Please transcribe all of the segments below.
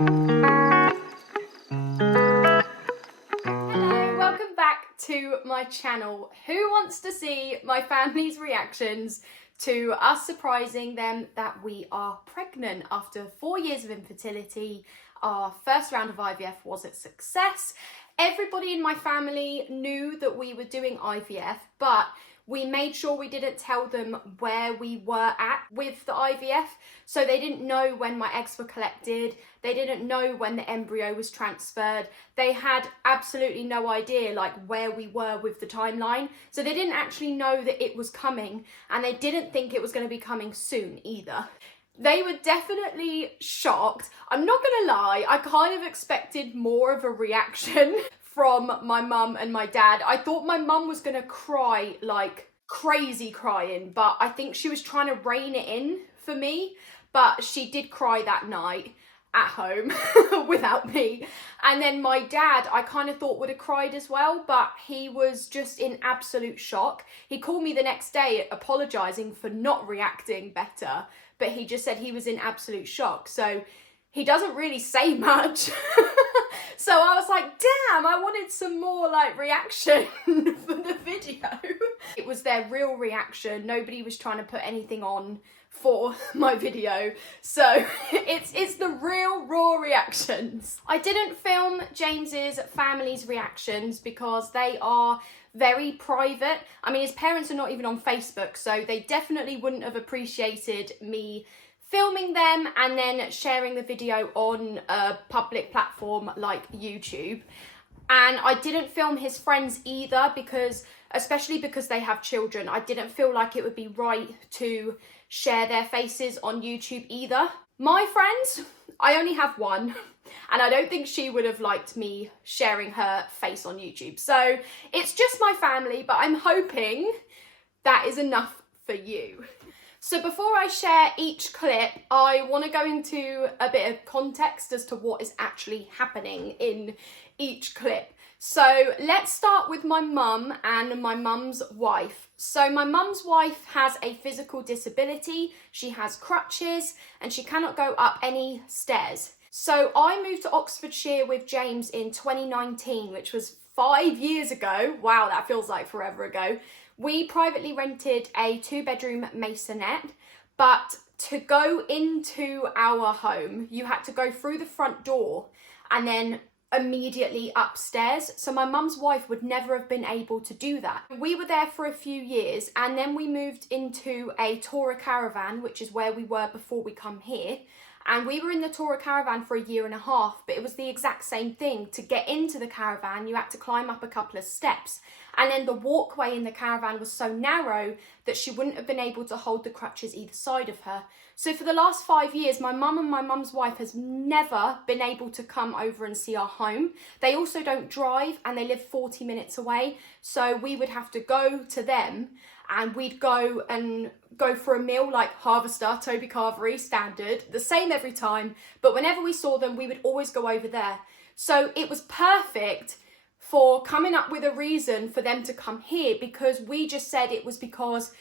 Welcome back to my channel. Who wants to see my family's reactions to us surprising them that we are pregnant after 4 years of infertility? Our first round of IVF was a success. Everybody in my family knew that we were doing IVF, but we made sure we didn't tell them where we were at with the IVF. So they didn't know when my eggs were collected. They didn't know when the embryo was transferred. They had absolutely no idea like where we were with the timeline. So they didn't actually know that it was coming, and they didn't think it was going to be coming soon either. They were definitely shocked. I'm not gonna lie, I kind of expected more of a reaction from my mum and my dad. I thought my mum was gonna cry like crazy crying, but I think she was trying to rein it in for me. But she did cry that night at home without me. And then my dad, I kind of thought would have cried as well, but he was just in absolute shock. He called me the next day apologising for not reacting better, but he just said he was in absolute shock. So he doesn't really say much. So I was like, damn, I wanted some more like reaction for the video. It was their real reaction. Nobody was trying to put anything on for my video. So it's the real raw reactions. I didn't film James's family's reactions because they are very private. I mean, his parents are not even on Facebook, so they definitely wouldn't have appreciated me filming them and then sharing the video on a public platform like YouTube. And I didn't film his friends either because, especially because they have children, I didn't feel like it would be right to share their faces on YouTube either. My friend, I only have one, and I don't think she would have liked me sharing her face on YouTube. So it's just my family, but I'm hoping that is enough for you. So before I share each clip, I want to go into a bit of context as to what is actually happening in each clip. So let's start with my mum and my mum's wife. So my mum's wife has a physical disability. She has crutches and she cannot go up any stairs. So I moved to Oxfordshire with James in 2019, which was 5 years ago. Wow, that feels like forever ago. We privately rented a 2-bedroom masonette, but to go into our home, you had to go through the front door and then immediately upstairs. So my mum's wife would never have been able to do that. We were there for a few years and then we moved into a tourer caravan, which is where we were before we come here. And we were in the tourer caravan for 1.5 years, but it was the exact same thing. To get into the caravan, you had to climb up a couple of steps. And then the walkway in the caravan was so narrow that she wouldn't have been able to hold the crutches either side of her. So for the last 5 years, my mum and my mum's wife has never been able to come over and see our home. They also don't drive and they live 40 minutes away. So we would have to go to them and we'd go for a meal like Harvester, Toby Carvery, standard, the same every time. But whenever we saw them, we would always go over there. So it was perfect for coming up with a reason for them to come here, because we just said it was because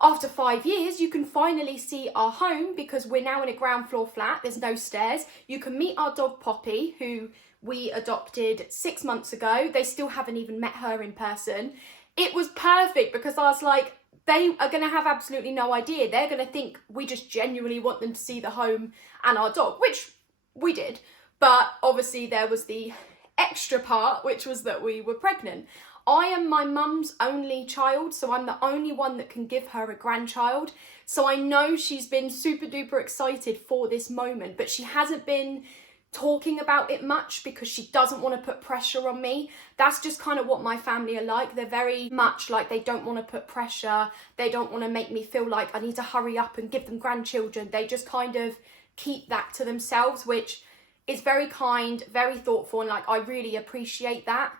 after 5 years, you can finally see our home because we're now in a ground floor flat. There's no stairs. You can meet our dog Poppy, who we adopted 6 months ago. They still haven't even met her in person. It was perfect because I was like, they are going to have absolutely no idea. They're going to think we just genuinely want them to see the home and our dog, which we did. But obviously there was the extra part, which was that we were pregnant. I am my mum's only child, so I'm the only one that can give her a grandchild. So I know she's been super duper excited for this moment, but she hasn't been talking about it much because she doesn't want to put pressure on me. That's just kind of what my family are like. They're very much like, they don't want to put pressure. They don't want to make me feel like I need to hurry up and give them grandchildren. They just kind of keep that to themselves, which is very kind, very thoughtful, and like I really appreciate that.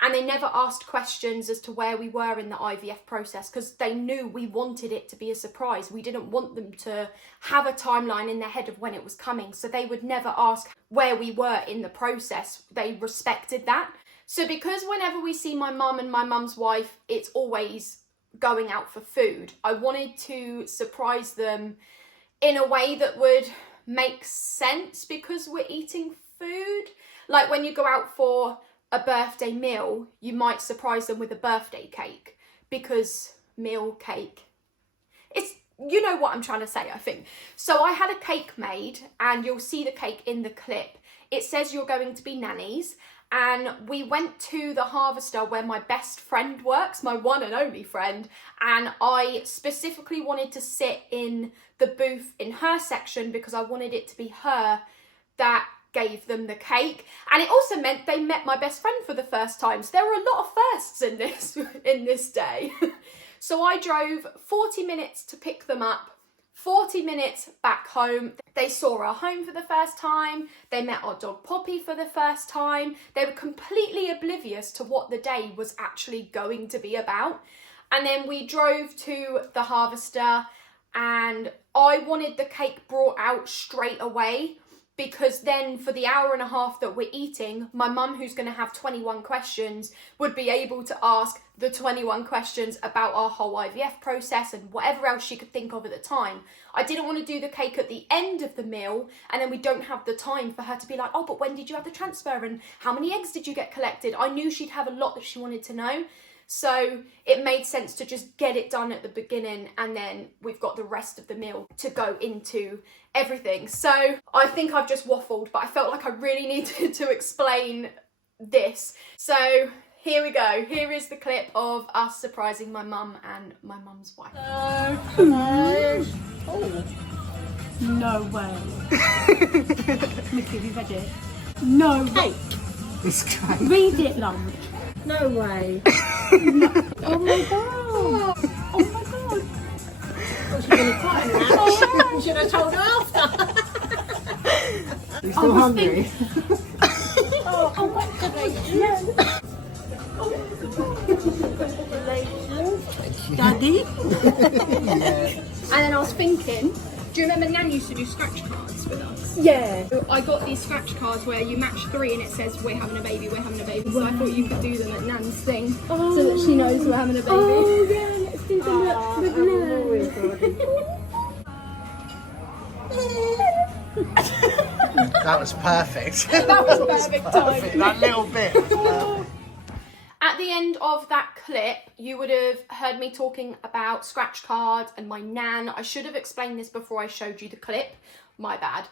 And they never asked questions as to where we were in the IVF process because they knew we wanted it to be a surprise. We didn't want them to have a timeline in their head of when it was coming. So they would never ask where we were in the process. They respected that. So because whenever we see my mum and my mum's wife, it's always going out for food, I wanted to surprise them in a way that would makes sense because we're eating food. Like when you go out for a birthday meal, you might surprise them with a birthday cake because meal cake. It's, you know what I'm trying to say, I think. So I had a cake made, and you'll see the cake in the clip. It says you're going to be nannies, and we went to the harvester where my best friend works, my one and only friend, and I specifically wanted to sit in the booth in her section because I wanted it to be her that gave them the cake. And it also meant they met my best friend for the first time. So there were a lot of firsts in this day. So I drove 40 minutes to pick them up, 40 minutes back home. They saw our home for the first time. They met our dog Poppy for the first time. They were completely oblivious to what the day was actually going to be about. And then we drove to the harvester, and I wanted the cake brought out straight away, because then for the hour and a half that we're eating, my mum, who's going to have 21 questions, would be able to ask the 21 questions about our whole IVF process and whatever else she could think of at the time. I didn't want to do the cake at the end of the meal, and then we don't have the time for her to be like, oh, but when did you have the transfer and how many eggs did you get collected? I knew she'd have a lot that she wanted to know. So it made sense to just get it done at the beginning, and then we've got the rest of the meal to go into everything. So I think I've just waffled, but I felt like I really needed to explain this. So here we go. Here is the clip of us surprising my mum and my mum's wife. Hello. Oh. No way. Mickey, have you read it? No way. Read it, lump. No way. No. Oh my god. Oh my god. Well, she's really quiet now. Oh, you should have told her after. You're still hungry? Oh, congratulations. Congratulations. Daddy. And then I was thinking, do you remember Nan used to do scratch cards with us? Yeah. So I got these scratch cards where you match 3 and it says we're having a baby, we're having a baby. So I thought you could do them at Nan's thing so that she knows we're having a baby. Oh yeah, let's do them with Nan. That was perfect. That was perfect timing. That little bit was perfect. At the end of that clip, you would have heard me talking about scratch cards and my nan. I should have explained this before I showed you the clip. My bad.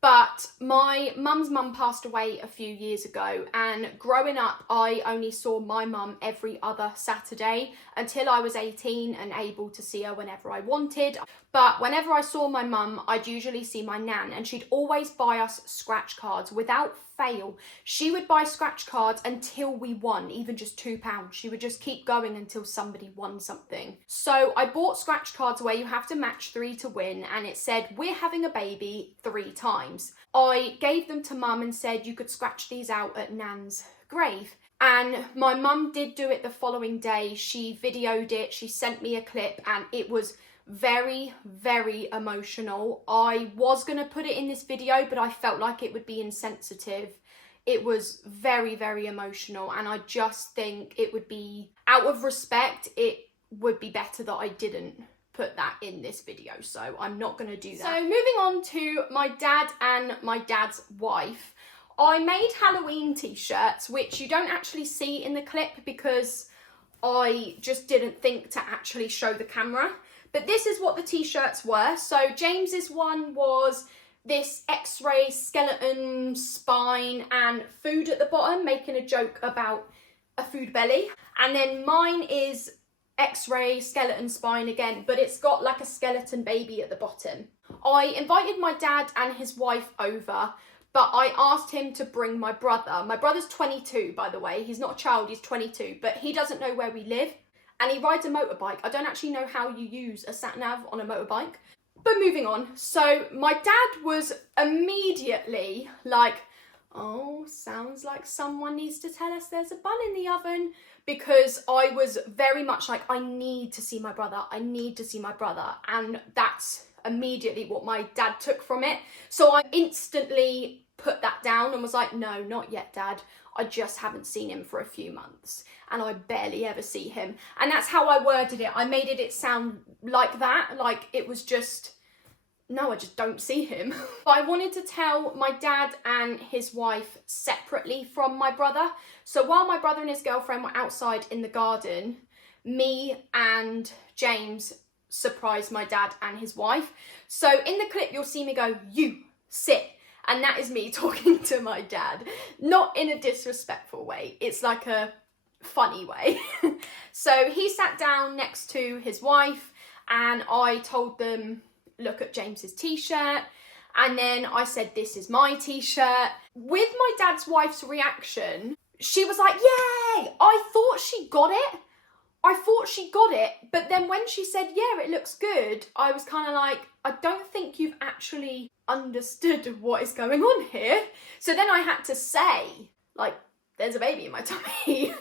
But my mum's mum passed away a few years ago, and growing up I only saw my mum every other Saturday until I was 18 and able to see her whenever I wanted. But whenever I saw my mum, I'd usually see my nan, and she'd always buy us scratch cards without fail. She would buy scratch cards until we won, even just £2. She would just keep going until somebody won something. So I bought scratch cards where you have to match 3 to win, and it said we're having a baby 3 times. I gave them to mum and said you could scratch these out at Nan's grave. And my mum did do it the following day. She videoed it, she sent me a clip, and it was very, very emotional. I was going to put it in this video, but I felt like it would be insensitive. It was very, very emotional, and I just think it would be, out of respect, it would be better that I didn't put that in this video, so I'm not going to do that. So moving on to my dad and my dad's wife, I made Halloween t-shirts, which you don't actually see in the clip because I just didn't think to actually show the camera. But this is what the t-shirts were. So James's one was this X-ray skeleton spine and food at the bottom, making a joke about a food belly. And then mine is X-ray skeleton spine again, but it's got like a skeleton baby at the bottom. I invited my dad and his wife over, but I asked him to bring my brother. My brother's 22, by the way. He's not a child, he's 22, but he doesn't know where we live. And he rides a motorbike. I don't actually know how you use a sat-nav on a motorbike. But moving on. So my dad was immediately like, oh, sounds like someone needs to tell us there's a bun in the oven. Because I was very much like, I need to see my brother. I need to see my brother. And that's immediately what my dad took from it. So I instantly put that down and was like, no, not yet, Dad. I just haven't seen him for a few months and I barely ever see him. And that's how I worded it. I made it sound like that, like it was just no, I just don't see him. But I wanted to tell my dad and his wife separately from my brother. So while my brother and his girlfriend were outside in the garden, me and James surprised my dad and his wife. So in the clip, you'll see me go, "You sit." And that is me talking to my dad. Not in a disrespectful way. It's like a funny way. So he sat down next to his wife and I told them, look at James's t-shirt. And then I said, this is my t-shirt. With my dad's wife's reaction, she was like, yay! I thought she got it. But then when she said, yeah, it looks good, I was kind of like, I don't think you've actually understood what is going on here. So then I had to say, like, there's a baby in my tummy.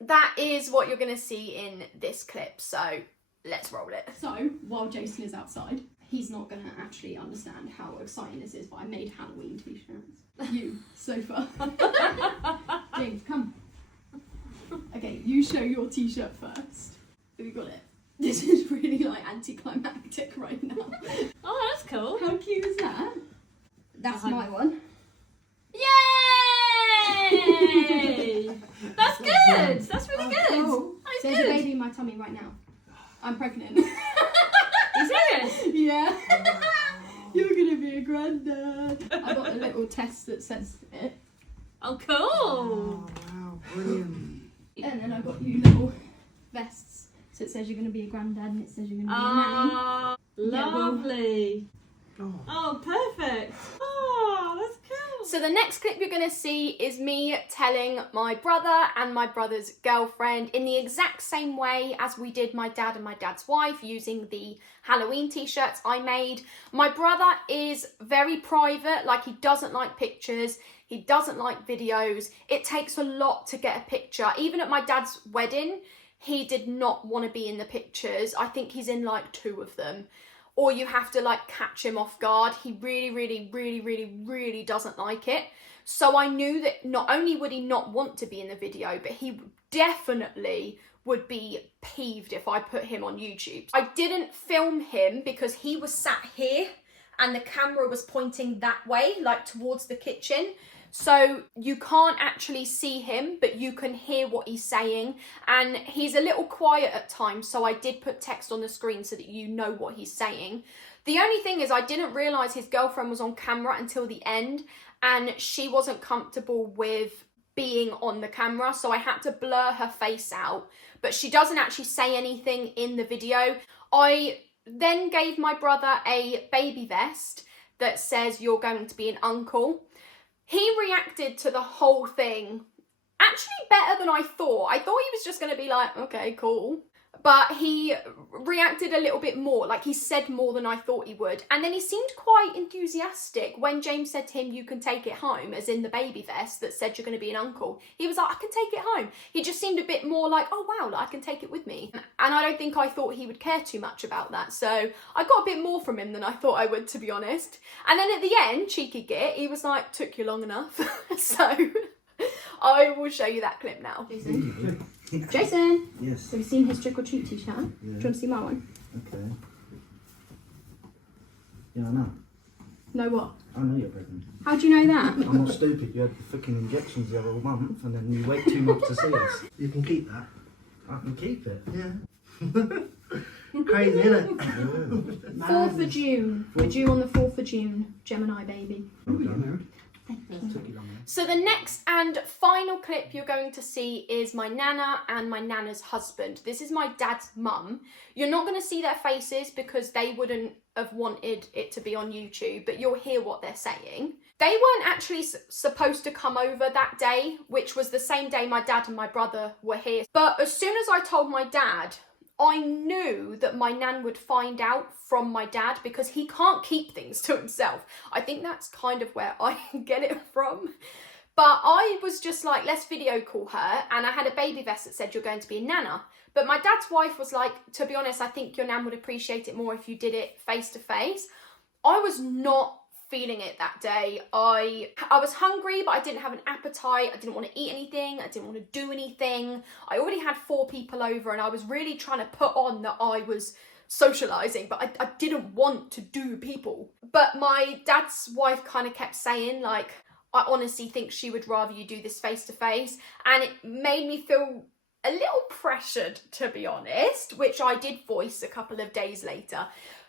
That is what you're going to see in this clip. So let's roll it. So while Jason is outside, he's not going to actually understand how exciting this is, but I made Halloween t-shirts. You, sofa. James, come. Okay, you show your t-shirt first. Have you got it? This is really like anticlimactic right now. Oh, that's cool. How cute is that? That's my one. Yay! That's good. That's really good. Cool. That's There's good. a baby in my tummy right now. I'm pregnant. You serious? Yeah. You're gonna be a granddad. I got a little test that says it. Oh, cool. Oh, wow, brilliant. And then I got you little vests. So it says you're gonna be a granddad and it says you're gonna be a nanny. Oh, Yeah, well- lovely. Oh. Oh, perfect. Oh, that's cool. So the next clip you're going to see is me telling my brother and my brother's girlfriend in the exact same way as we did my dad and my dad's wife, using the Halloween t-shirts I made. My brother is very private, like he doesn't like pictures, he doesn't like videos. It takes a lot to get a picture. Even at my dad's wedding, he did not want to be in the pictures. I think he's in like 2 of them. Or you have to like catch him off guard. He really doesn't like it. So I knew that not only would he not want to be in the video, but he definitely would be peeved if I put him on YouTube. I didn't film him because he was sat here and the camera was pointing that way, like towards the kitchen. So you can't actually see him, but you can hear what he's saying. And he's a little quiet at times, so I did put text on the screen so that you know what he's saying. The only thing is I didn't realise his girlfriend was on camera until the end, and she wasn't comfortable with being on the camera, so I had to blur her face out. But she doesn't actually say anything in the video. I then gave my brother a baby vest that says you're going to be an uncle. He reacted to the whole thing actually better than I thought. I thought he was just going to be like, okay, cool. But he reacted a little bit more, like he said more than I thought he would. And then he seemed quite enthusiastic when James said to him, you can take it home, as in the baby vest that said you're going to be an uncle. He was like, I can take it home. He just seemed a bit more like, oh wow, like, I can take it with me. And I don't think I thought he would care too much about that. So I got a bit more from him than I thought I would, to be honest. And then at the end, cheeky git, he was like, took you long enough. So I will show you that clip now. Jason, Yes. have you seen his trick or treat t-shirt? Yeah. Do you want to see my one? Okay. Yeah, I know. No what? I know you're pregnant. How do you know that? I'm not stupid. You had the fucking injections the other month and then you wait 2 months to see us. You can keep that. I can keep it. Yeah. Crazy, isn't it? 4th of June. We're due on the 4th of June. Gemini baby. Well done. Took you long enough. So the next and final clip you're going to see is my nana and my nana's husband. This is my dad's mum. You're not going to see their faces because they wouldn't have wanted it to be on YouTube, but you'll hear what they're saying. They weren't actually supposed to come over that day, which was the same day my dad and my brother were here. But as soon as I told my dad, I knew that my nan would find out from my dad because he can't keep things to himself. I think that's kind of where I get it from. But I was just like, let's video call her. And I had a baby vest that said, you're going to be a nana. But my dad's wife was like, to be honest, I think your nan would appreciate it more if you did it face to face. I was not feeling it that day. I was hungry, but I didn't have an appetite. I didn't want to eat anything. I didn't want to do anything. I already had 4 people over and I was really trying to put on that I was socialising, but I didn't want to do people. But my dad's wife kind of kept saying, like, I honestly think she would rather you do this face to face, and it made me feel a little pressured, to be honest, which I did voice a couple of days later.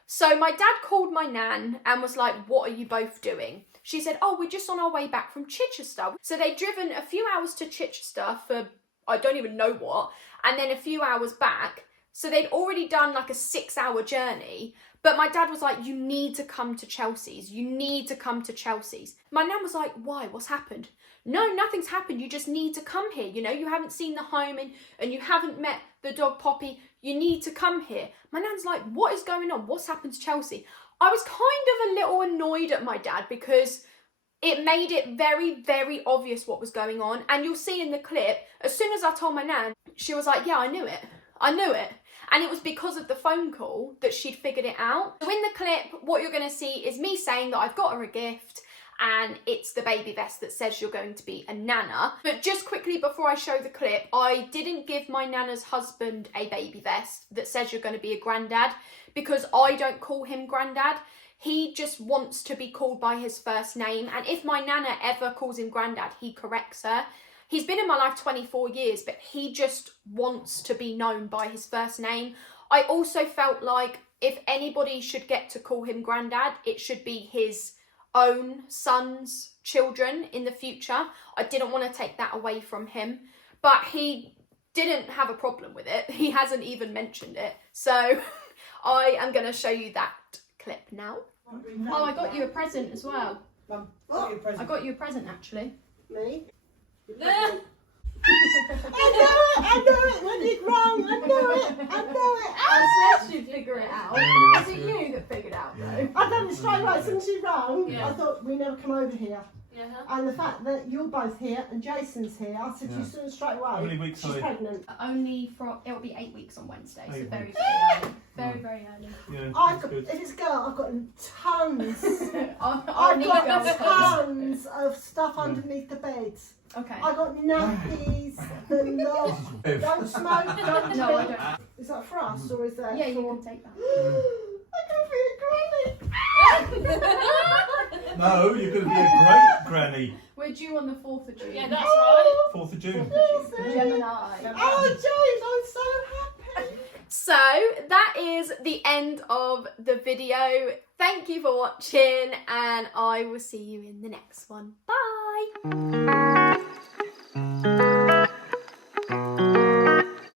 So my dad called my nan and was like, what are you both doing? She said, oh, we're just on our way back from Chichester. So they'd driven a few hours to Chichester for I don't even know what, and then a few hours back. So they'd already done like a 6-hour journey. But my dad was like, you need to come to Chelsea's. You need to come to Chelsea's. My nan was like, why? What's happened? No, nothing's happened. You just need to come here. You know, you haven't seen the home and you haven't met the dog Poppy. You need to come here. My nan's like, what is going on? What's happened to Chelsea? I was kind of a little annoyed at my dad because it made it very, very obvious what was going on. And you'll see in the clip, as soon as I told my nan, she was like, yeah, I knew it. I knew it. And it was because of the phone call that she'd figured it out. So in the clip, what you're going to see is me saying that I've got her a gift, and it's the baby vest that says you're going to be a nana. But just quickly before I show the clip, I didn't give my nana's husband a baby vest that says you're going to be a granddad, because I don't call him granddad. He just wants to be called by his first name, and if my nana ever calls him granddad, he corrects her. He's been in my life 24 years, but he just wants to be known by his first name. I also felt like if anybody should get to call him granddad, it should be his own son's children in the future. I didn't want to take that away from him, but he didn't have a problem with it. He hasn't even mentioned it. So I am going to show you that clip now. Oh, I got you a present as well. Mum, I got you a present actually. Me? I I know it when it's wrong. I know it. I said she'd figure it out. Was it you that figured out though? I done it straight away. As soon as she rang, Yeah. I thought we never come over here. Yeah. And the fact that you're both here and Jason's here, I said to you soon straight away. How many weeks she's are they? pregnant. Only for it'll be 8 weeks on Wednesday, so 8 very, weeks. very early. Very, very early. Yeah, I've that's got, good. if it's a girl, I've got tons. I'll I've need got girls clothes. tons of stuff underneath the beds. Okay. I got nappies, the lot. Don't smoke, don't No, I drink. don't. Is that for us or is that Yeah, you for... can take that. I can be a granny. No, you're going to be a great granny. We're due on the 4th of June. Yeah, that's right. 4th of June. Gemini. Oh, James, I'm so happy. So that is the end of the video. Thank you for watching, and I will see you in the next one. Bye.